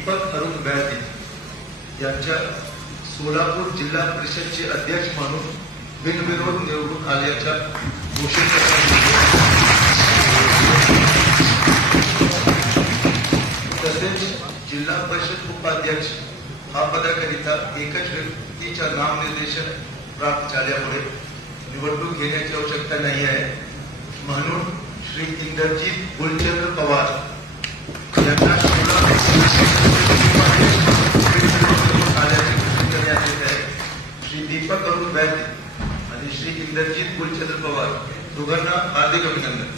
दीपक अरुण बॅदी यांच्या सोलापूर जिल्हा परिषदचे अध्यक्ष म्हणून बिनविरोध निवडून आल्याच्या घोषित तसेच जिल्हा परिषद उपाध्यक्ष हा पदाकरिता एकच व्यक्तीच्या नामनिर्देशन प्राप्त झाल्यामुळे निवडणूक घेण्याची आवश्यकता नाही आहे, म्हणून श्री इंद्रजीत गुलचंद्र पवार यांना करण्यात येत आहे। श्री दीपक अरुण बॅदी आणि श्री इंद्रजीत गुलचंद्र पवार दोघांना हार्दिक अभिनंदन।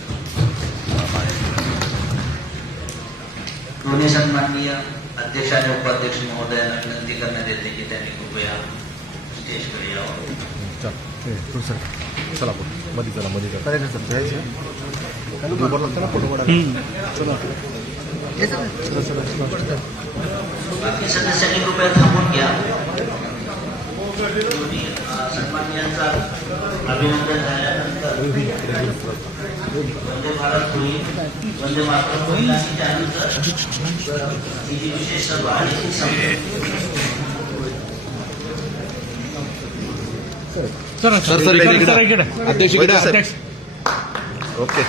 दोन्ही सन्माननीय अध्यक्ष आणि उपाध्यक्ष महोदयांना विनंती करण्यात येते की त्यांनी कृपया स्टेजकडे यावं। चला मध्ये चला मध्ये करायचं सर जायचं बरोबर लागतं ना फोटो काढायला। बाकी सदस्यांनी कृपया थांबून घ्या। दोन्ही सन्माननीयांचा अभिनंदन झाल्यानंतर वंदे भारत होईल, वंदे मातरम होईल आणि त्यानंतर ही जी विशेष सभा आहे ती संपेल। सर इकडे अध्यक्ष ओके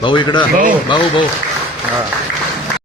भाऊ इकडं भाऊ हा